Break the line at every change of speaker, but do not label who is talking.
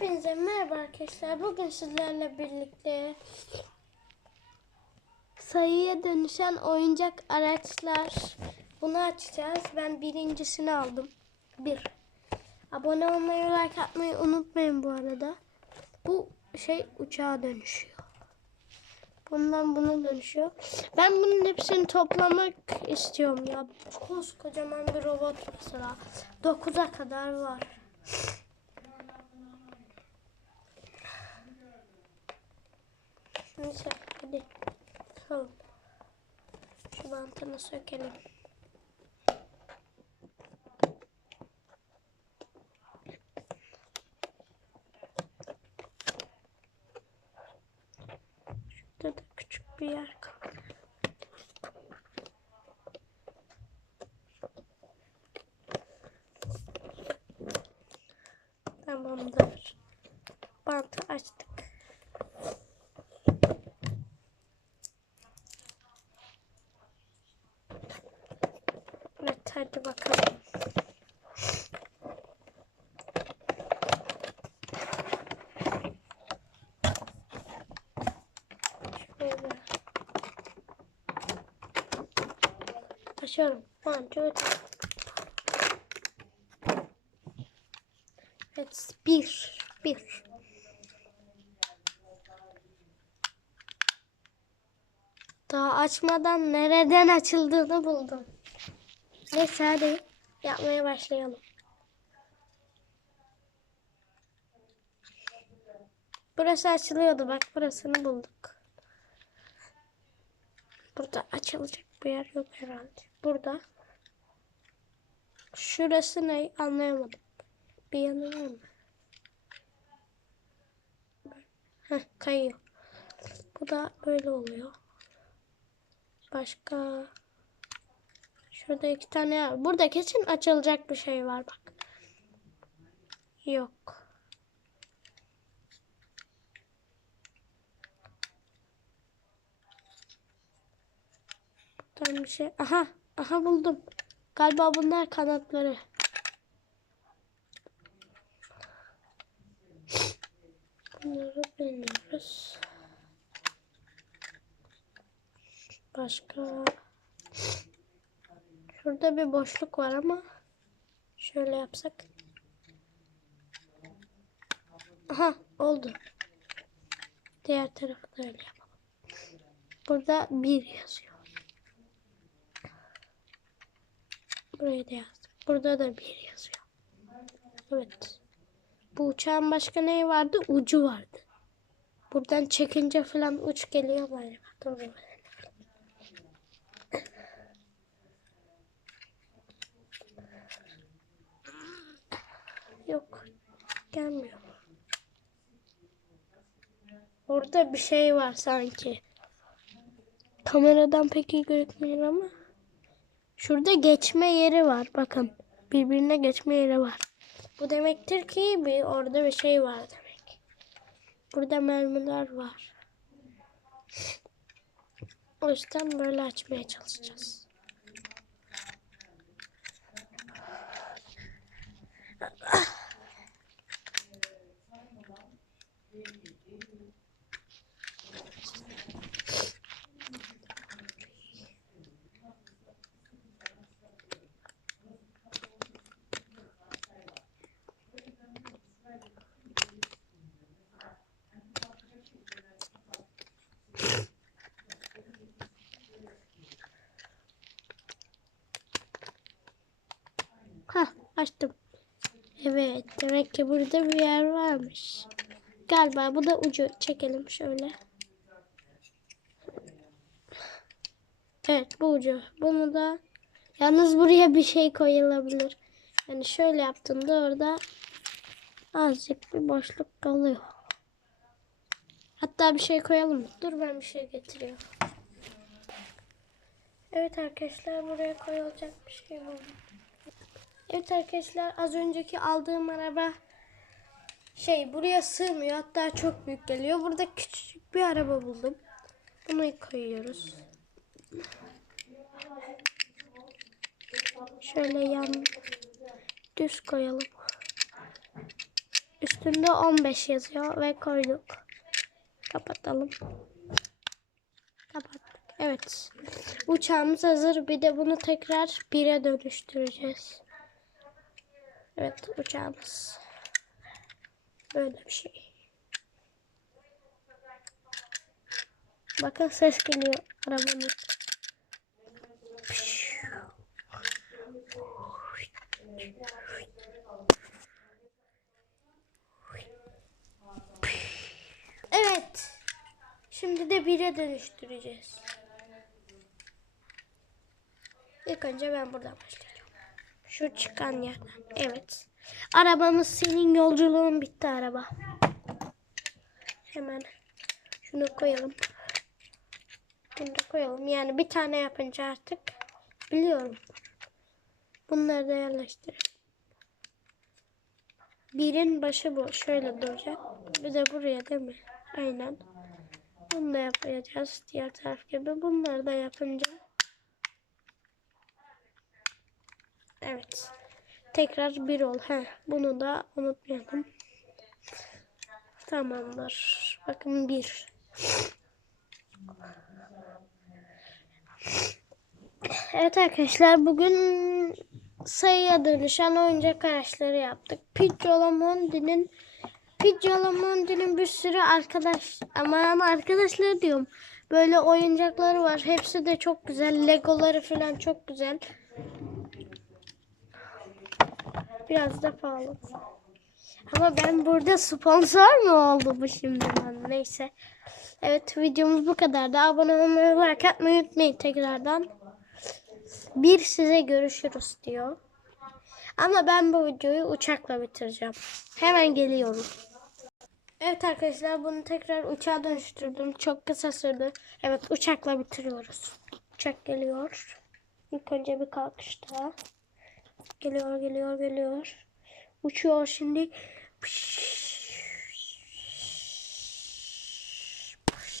Hepinize merhaba arkadaşlar. Bugün sizlerle birlikte sayıya dönüşen oyuncak araçlar bunu açacağız. Ben birincisini aldım. Bir. Abone olmayı, like atmayı unutmayın bu arada. Bu şey uçağa dönüşüyor. Bundan buna dönüşüyor. Ben bunun hepsini toplamak istiyorum ya. Koskocaman bir robot mesela. 9'a kadar var. Neyse hadi. Tamam. Şu bantını sökelim. Şurada da küçük bir yer kaldı. Tamamdır. Bantı açtık. Evet hadi bakalım. Şöyle. Açıyorum. One, two. Evet bir. Bir. Daha açmadan nereden açıldığını buldum. Neyse hadi yapmaya başlayalım. Burası açılıyordu bak burasını bulduk. Burada açılacak bir yer yok herhalde. Burada. Şurası ne anlayamadım. Bir yanı var mı? Heh, kayıyor. Bu da böyle oluyor. Başka Şurada iki tane yer. Burada kesin açılacak bir şey var bak. Yok. Buradan bir şey. Aha. Aha buldum. Galiba bunlar kanatları. Bunları bilmiyoruz. Başka. Şurada bir boşluk var ama şöyle yapsak. Aha oldu. Diğer tarafı da öyle yapalım. Burada bir yazıyor. Buraya da yazdım. Burada da bir yazıyor. Evet. Bu uçağın başka neyi vardı? Ucu vardı. Buradan çekince falan uç geliyor galiba. Doğru. Yok. Gelmiyor. Orada bir şey var sanki. Kameradan pek iyi gözükmüyor ama. Şurada geçme yeri var. Bakın. Birbirine geçme yeri var. Bu demektir ki bir orada bir şey var demek. Burada mermiler var. O yüzden böyle açmaya çalışacağız. Açtım. Evet demek ki burada bir yer varmış. Galiba bu da ucu çekelim şöyle. Evet bu ucu. Bunu da yalnız buraya bir şey koyulabilir. Yani şöyle yaptığında orada azıcık bir boşluk kalıyor. Hatta bir şey koyalım? Dur ben bir şey getiriyorum. Evet arkadaşlar buraya koyulacak bir şey buldum. Evet arkadaşlar az önceki aldığım araba şey buraya sığmıyor. Hatta çok büyük geliyor. Burada küçük bir araba buldum. Bunu koyuyoruz. Şöyle yan düz koyalım. Üst üstünde 15 yazıyor ve koyduk. Kapatalım. Kapattık. Evet. Uçağımız hazır. Bir de bunu tekrar 1'e dönüştüreceğiz. Evet uçağımız. Böyle bir şey. Bakın ses geliyor arabanın. Evet. Şimdi de bire dönüştüreceğiz. İlk önce ben buradan başlayacağım. Şu çıkan yerden. Evet. Arabamız senin yolculuğun bitti araba. Hemen şunu koyalım. Bunu da koyalım. Yani bir tane yapınca artık biliyorum. Bunları da yerleştirelim. Birin başı bu. Şöyle duracak. Bir de buraya değil mi? Aynen. Bunu da yapacağız. Diğer taraf gibi. Bunları da yapınca. Evet. Tekrar bir ol. Heh, bunu da unutmayalım. Tamamdır. Bakın bir. Evet arkadaşlar bugün sayıya dönüşen oyuncak araçları yaptık. Piccolo Mondi'nin Piccolo Mondi'nin bir sürü arkadaş aman arkadaşlar diyorum. Böyle oyuncakları var. Hepsi de çok güzel. Legoları falan çok güzel. Biraz da pahalı. Ama ben burada sponsor mu oldu bu şimdiden? Neyse. Evet videomuz bu kadardı. Abone olmayı, like atmayı unutmayın tekrardan. Bir size görüşürüz diyor. Ama ben bu videoyu uçakla bitireceğim. Hemen geliyorum. Evet arkadaşlar bunu tekrar uçağa dönüştürdüm. Çok kısa sürdü. Evet uçakla bitiriyoruz. Uçak geliyor. İlk önce bir kalkışta. Geliyor geliyor geliyor. Uçuyor şimdi. Pış.